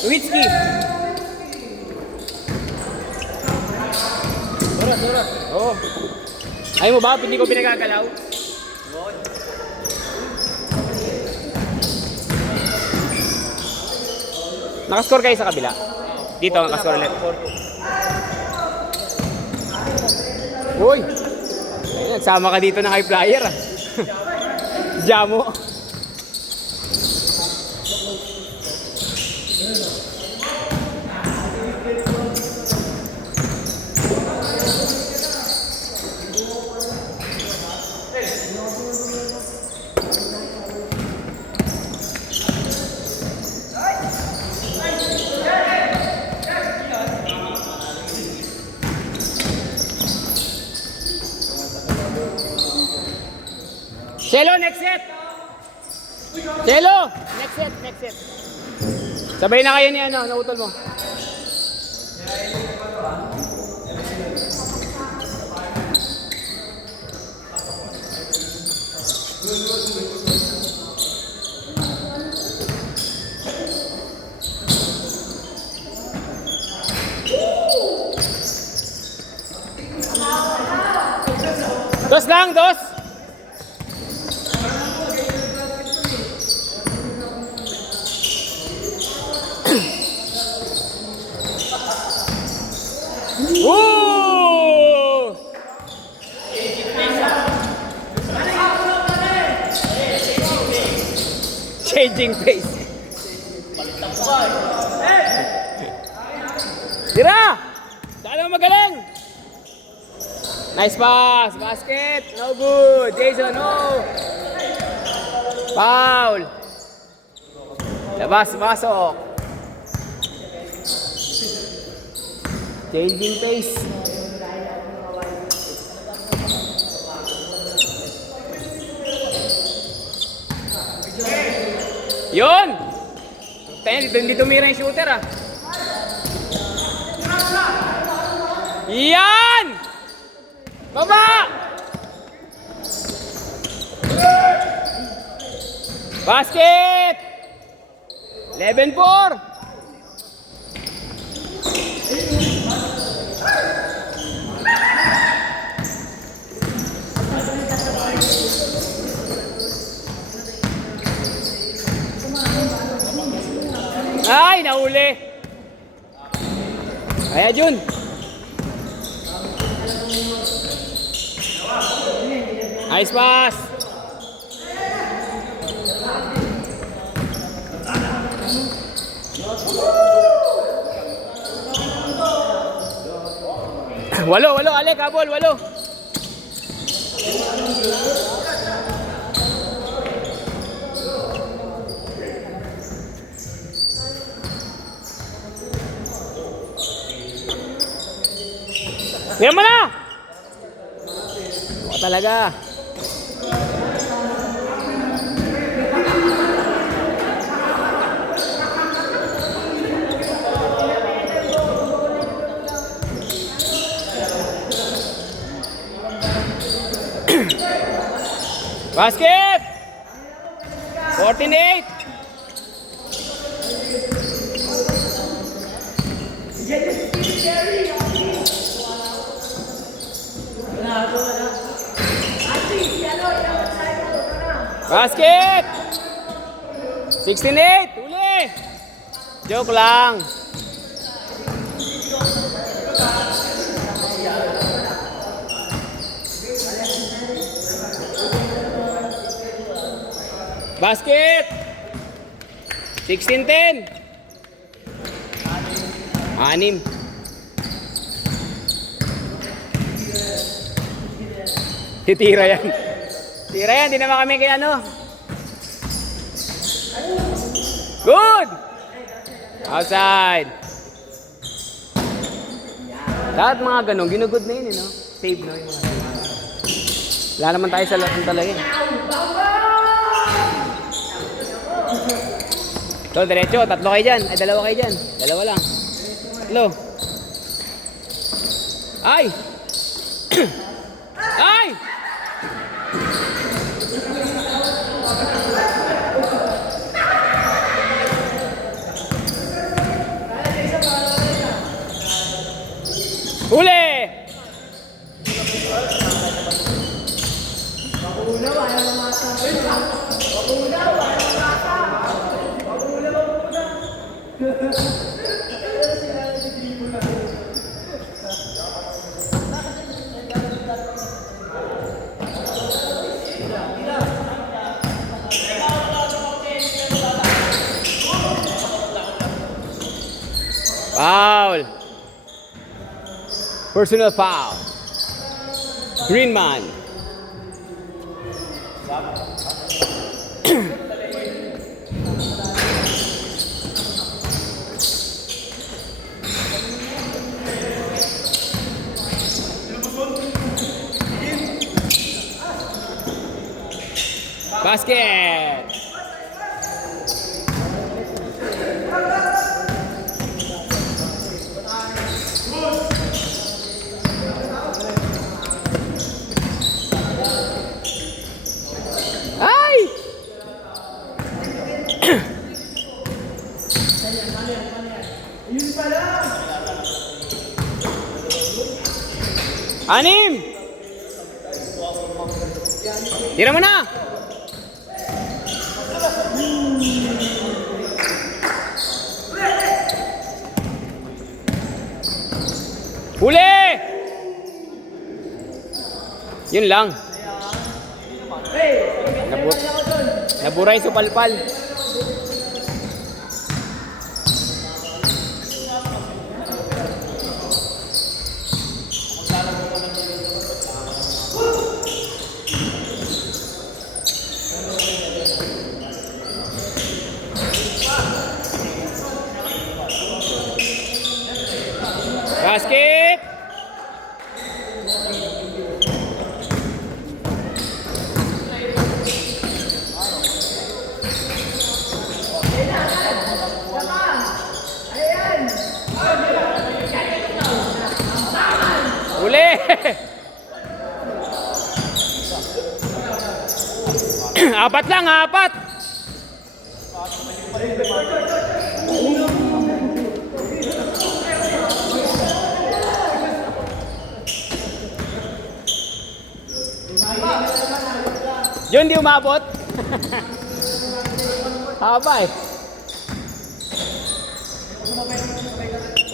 Witsky. Sura. Oo. Ayaw mo ba? Hindi ko pinagagalaw. Nakascore kayo sa kabila? Dito nakascore ulit. Uy! Nagsama ka dito ng high flyer ah. Jamo. Chelo, next set! Chelo! Next set. Sabay na kayo ni ano, nautol mo. Dos lang, dos! Woo! Changing pace. Tira! Sana magaling! Nice pass! Basket! No good! Jason, no! Foul! Labas, pasok! Changing pace. Yun! Hindi tumira yung shooter ah. Yan! Baba! Basket! 11-4! Ay, nahuli. Kaya Jun. Nice pass. Walo, Alek, habol, walo. Ngayon mo na! Buka talaga. Basket! 14-8! Basket! 16-8! Uli! Joke lang! Basket! 16-10! 6. Titira yan. Tira yan, di naman kami kay ano. Good! Outside. Lahat mga ganun, ginugod na yun, no? Save, no? Yung mga wala naman tayo sa lahat talaga. So, diretso. Tatlo kayo dyan. Ay, dalawa kayo dyan. Dalawa lang. Tatlo. Ay! Ay! Huli! Foul. Personal foul. Green man. Basket. Ay! Anim! Tira mo na! Huli! Yun lang. Naburay sa palpal. Basket! Uli! Apat lang, apat! Yun, di umabot. Haba eh.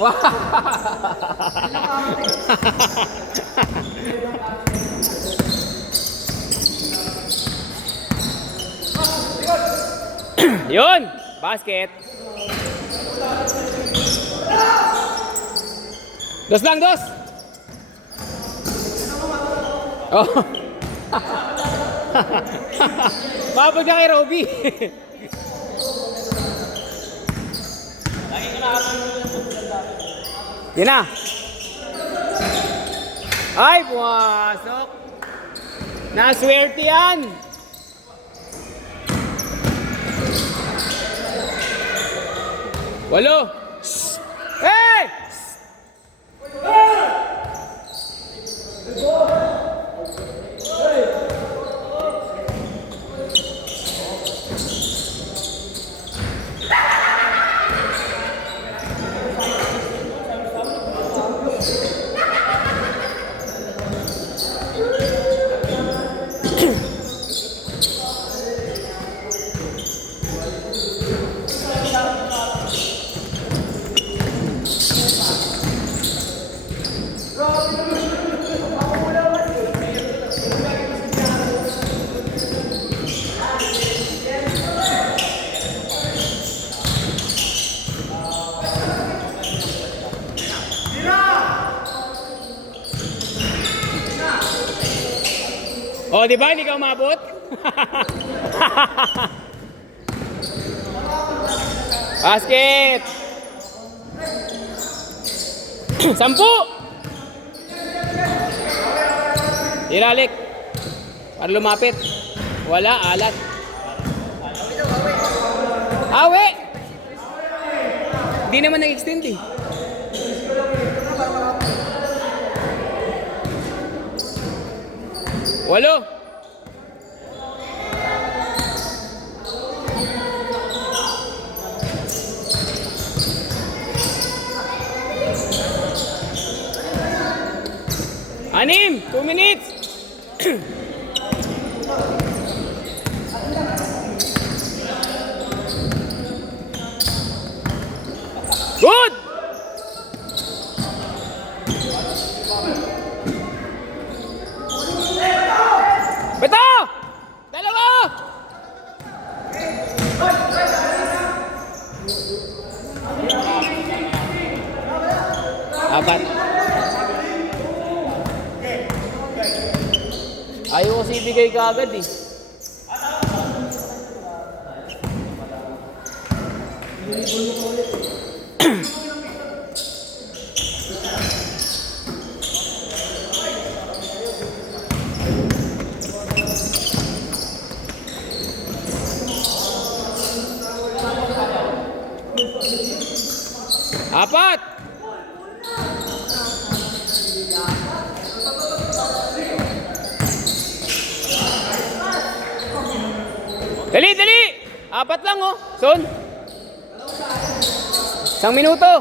Wow! Yun! Basket. Dos lang, dos! Oh! Mabot ka kay Robby. Yan na. Ay, pumasok. Naswerte yan. Walo. Hey! Oh, di ba? Hindi ka umabot? Basket! 10! Iralik. Para lumapit. Wala, alat. Awe! Di naman nag-extend eh. Walo. Anim, 2 minutes. Good. Beto! Dalawa! Apat. Ayaw kasi ibigay ka agad eh. Apat! Dali, dali! Apat lang oh. Son. 1 minuto.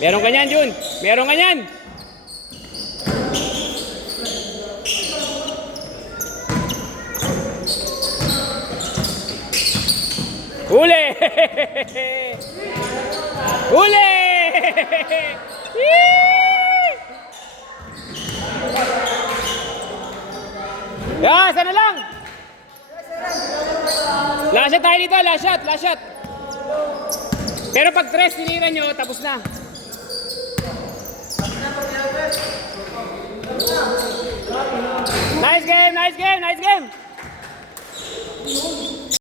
Meron ka niyan, Jun. Meron ka niyan. Huli! Huli! Ya, sana lang. Last shot tayo dito, last shot, last shot. Pero pag 3 tinira nyo, tapos na. Nice game, nice game, nice game.